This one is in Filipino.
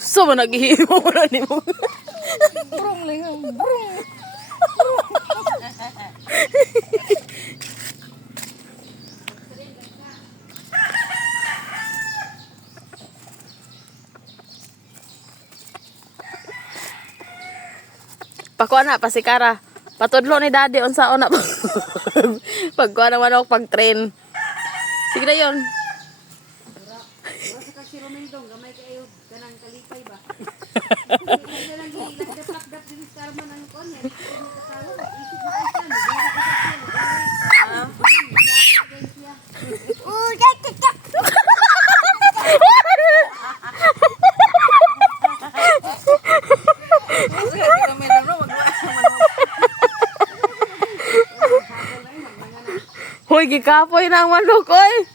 So mo naghihimo mo na ni mo. Brung lang, brung. Pakuha na, pasikara. Patudlo ni daddy, unsa na. Pagkuha naman ako pag-train. Sige na yun. Sa kasi Romendong, gamay kayo kanang kalipay ba? Hoy, gikapoy na ang manok, oy.